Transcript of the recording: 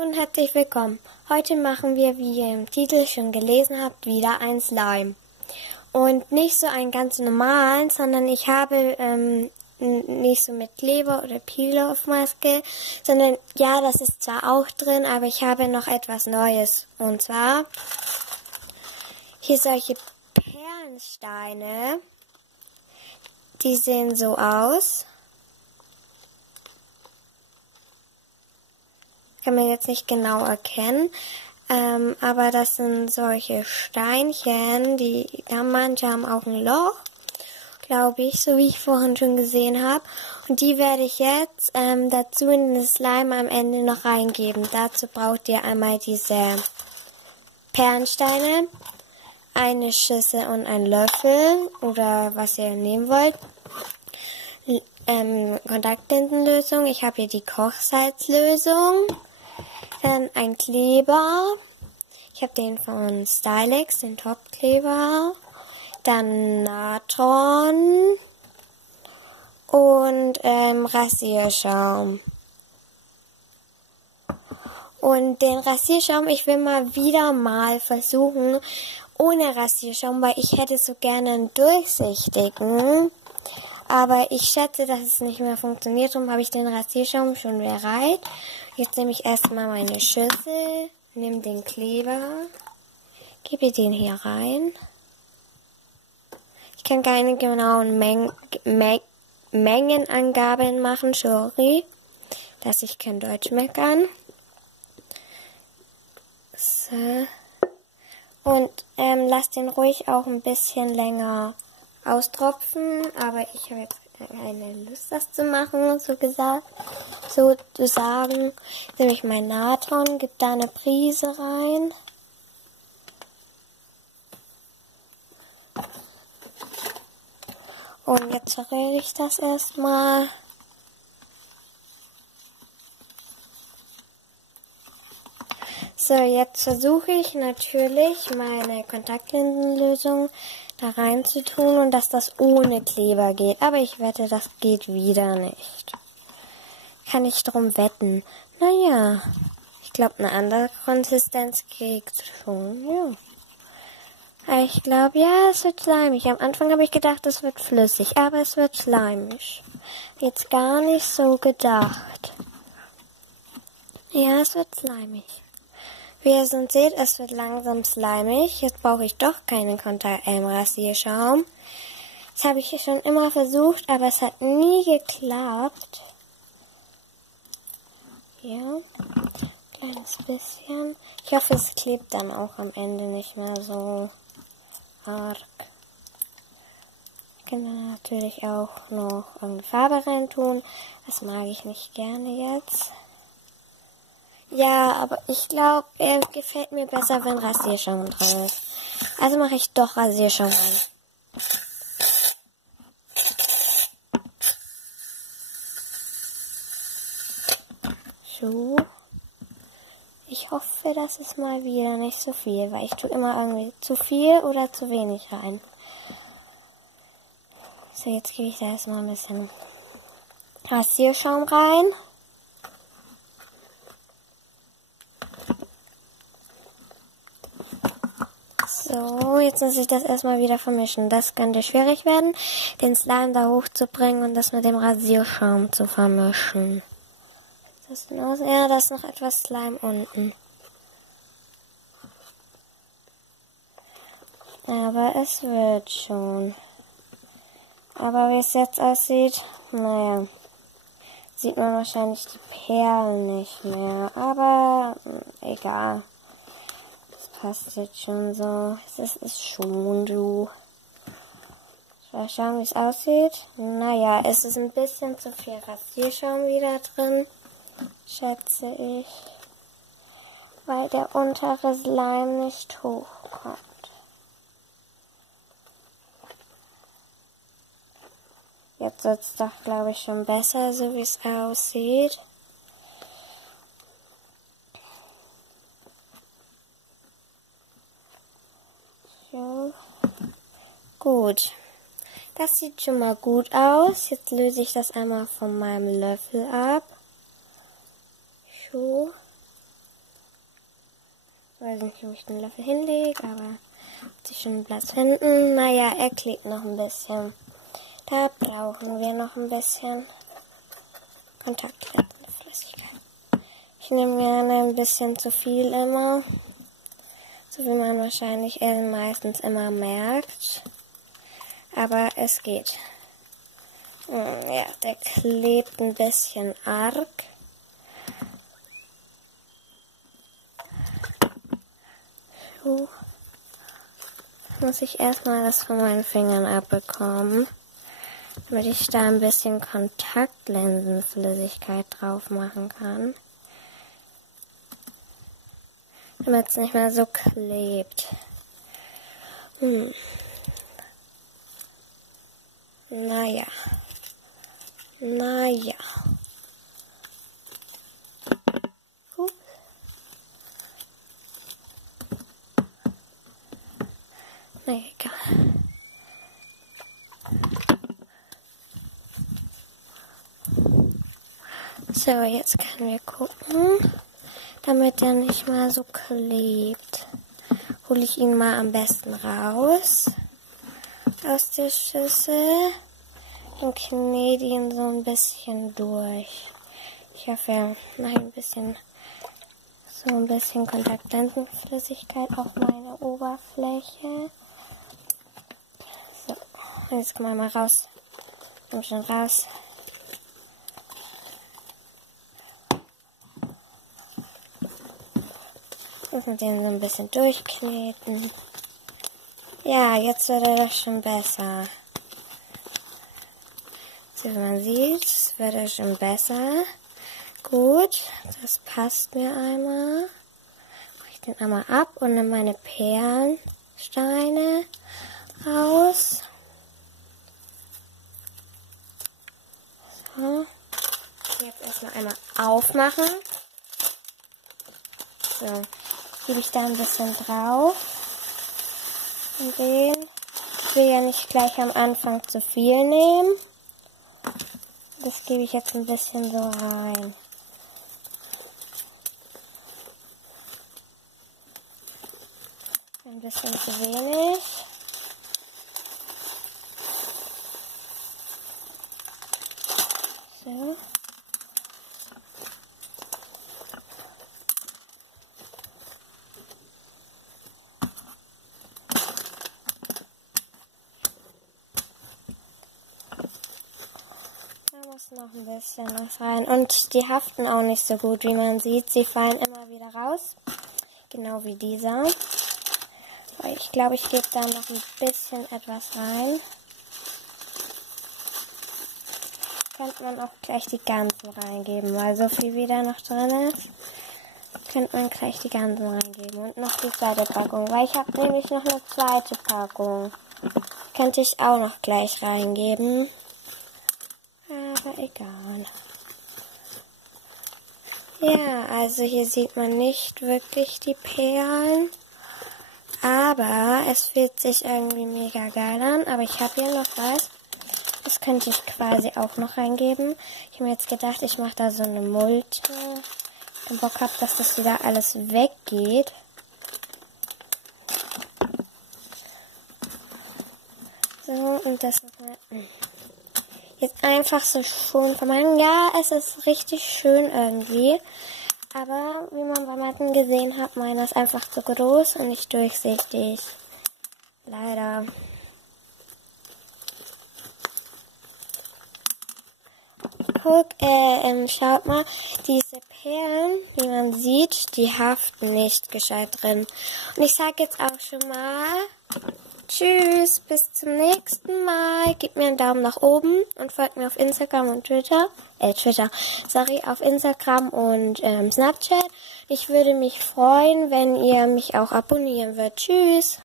Und herzlich willkommen. Heute machen wir, wie ihr im Titel schon gelesen habt, wieder ein Slime. Und nicht so einen ganz normalen, sondern ich habe nicht so mit Kleber oder Peel-Off-Maske, sondern ja, das ist zwar auch drin, aber ich habe noch etwas Neues. Und zwar hier solche Perlensteine. Die sehen so aus. Kann man jetzt nicht genau erkennen, aber das sind solche Steinchen, manche haben auch ein Loch, glaube ich, so wie ich vorhin schon gesehen habe. Und die werde ich jetzt dazu in den Slime am Ende noch reingeben. Dazu braucht ihr einmal diese Perlensteine, eine Schüssel und einen Löffel oder was ihr nehmen wollt. Kontaktlinsenlösung, ich habe hier die Kochsalzlösung. Dann ein Kleber. Ich habe den von Stylex, den Topkleber. Dann Natron. Und Rasierschaum. Und den Rasierschaum, ich will mal wieder versuchen, ohne Rasierschaum, weil ich hätte so gerne einen durchsichtigen. Aber ich schätze, dass es nicht mehr funktioniert. Darum habe ich den Rasierschaum schon bereit. Jetzt nehme ich erstmal meine Schüssel, nehme den Kleber, gebe den hier rein. Ich kann keine genauen Mengenangaben machen, sorry, dass ich kein Deutsch mehr kann. So. Und lasst den ruhig auch ein bisschen länger austropfen, aber ich habe jetzt keine Lust, das zu machen, sozusagen. Nehme ich mein Natron, gebe da eine Prise rein. Und jetzt verrühre ich das erstmal. So, jetzt versuche ich natürlich meine Kontaktlinsenlösung da rein zu tun und dass das ohne Kleber geht. Aber ich wette, das geht wieder nicht. Kann ich drum wetten. Naja, ich glaube, eine andere Konsistenz kriegt schon, ja. Aber ich glaube, ja, es wird schleimig. Am Anfang habe ich gedacht, es wird flüssig, aber es wird schleimig. Jetzt gar nicht so gedacht. Ja, es wird schleimig. Wie ihr schon seht, es wird langsam schleimig. Jetzt brauche ich doch keinen Rasierschaum. Das habe ich schon immer versucht, aber es hat nie geklappt. Ja, kleines bisschen. Ich hoffe, es klebt dann auch am Ende nicht mehr so arg. Ich kann dann natürlich auch noch eine Farbe reintun. Das mag ich nicht gerne jetzt. Ja, aber ich glaube, er gefällt mir besser, wenn Rasierschaum drin ist. Also mache ich doch Rasierschaum rein. So. Ich hoffe, das ist mal wieder nicht so viel, weil ich tue immer irgendwie zu viel oder zu wenig rein. So, jetzt gebe ich da erstmal ein bisschen Rasierschaum rein. So, jetzt muss ich das erstmal wieder vermischen. Das könnte schwierig werden, den Slime da hochzubringen und das mit dem Rasierschaum zu vermischen. Das ist aus? Ja, da ist noch etwas Slime unten. Aber es wird schon. Aber wie es jetzt aussieht, naja, sieht man wahrscheinlich die Perlen nicht mehr. Aber egal. Passt jetzt schon so. Es ist schon so. Mal schauen, wie es aussieht. Naja, es ist ein bisschen zu viel Rasierschaum wieder drin, schätze ich. Weil der untere Slime nicht hochkommt. Jetzt wird es doch, glaube ich, schon besser, so wie es aussieht. So. Gut. Das sieht schon mal gut aus. Jetzt löse ich das einmal von meinem Löffel ab. So. weiß nicht, ob ich den Löffel hinlege, aber muss ich schon einen Platz finden. Naja, er klebt noch ein bisschen. Da brauchen wir noch ein bisschen Kontaktlinsenflüssigkeit. Ich nehme gerne ein bisschen zu viel immer. So wie man wahrscheinlich meistens immer merkt. Aber es geht. Ja, der klebt ein bisschen arg. So. Muss ich erstmal das von meinen Fingern abbekommen, damit ich da ein bisschen Kontaktlinsenflüssigkeit drauf machen kann. Damit es nicht mehr so klebt. Naja. Naja, egal. So, jetzt können wir gucken, damit er nicht mal so klebt. Hole ich ihn mal am besten raus aus der Schüssel und knete ihn so ein bisschen durch. Ich hoffe, er macht ein bisschen Kontaktlinsenflüssigkeit auf meine Oberfläche. So, jetzt kommen wir mal raus. Komm schon raus. Und mit dem so ein bisschen durchkneten. Ja, jetzt wird er schon besser. So, wie man sieht, wird er schon besser. Gut, das passt mir einmal. Mache ich den einmal ab und nehme meine Perlensteine raus. So. Jetzt erstmal einmal aufmachen. So, gebe ich da ein bisschen drauf. Und den. Ich will ja nicht gleich am Anfang zu viel nehmen. Das gebe ich jetzt ein bisschen so rein. Ein bisschen zu wenig. So. Da muss noch ein bisschen was rein. Und die haften auch nicht so gut, wie man sieht. Sie fallen immer wieder raus. Genau wie dieser. Ich glaube, ich gebe da noch ein bisschen etwas rein. Könnte man auch gleich die ganzen reingeben, weil so viel wie da noch drin ist, könnte man gleich die ganzen reingeben. Und noch die zweite Packung, weil ich habe nämlich noch eine zweite Packung. Könnte ich auch noch gleich reingeben. Aber egal. Ja, also hier sieht man nicht wirklich die Perlen. Aber es fühlt sich irgendwie mega geil an. Aber ich habe hier noch was. Das könnte ich quasi auch noch reingeben. Ich habe mir jetzt gedacht, ich mache da so eine Multe. Ich habe Bock gehabt, dass das wieder alles weggeht. So, und das jetzt einfach so schon vermeiden. Ja, es ist richtig schön irgendwie. Aber wie man bei Matten gesehen hat, meiner ist einfach zu groß und nicht durchsichtig. Leider. Schaut mal, diese Perlen, wie man sieht, die haften nicht gescheit drin. Und ich sage jetzt auch schon mal, tschüss, bis zum nächsten Mal. Gebt mir einen Daumen nach oben und folgt mir auf Instagram und auf Instagram und Snapchat. Ich würde mich freuen, wenn ihr mich auch abonnieren würdet. Tschüss.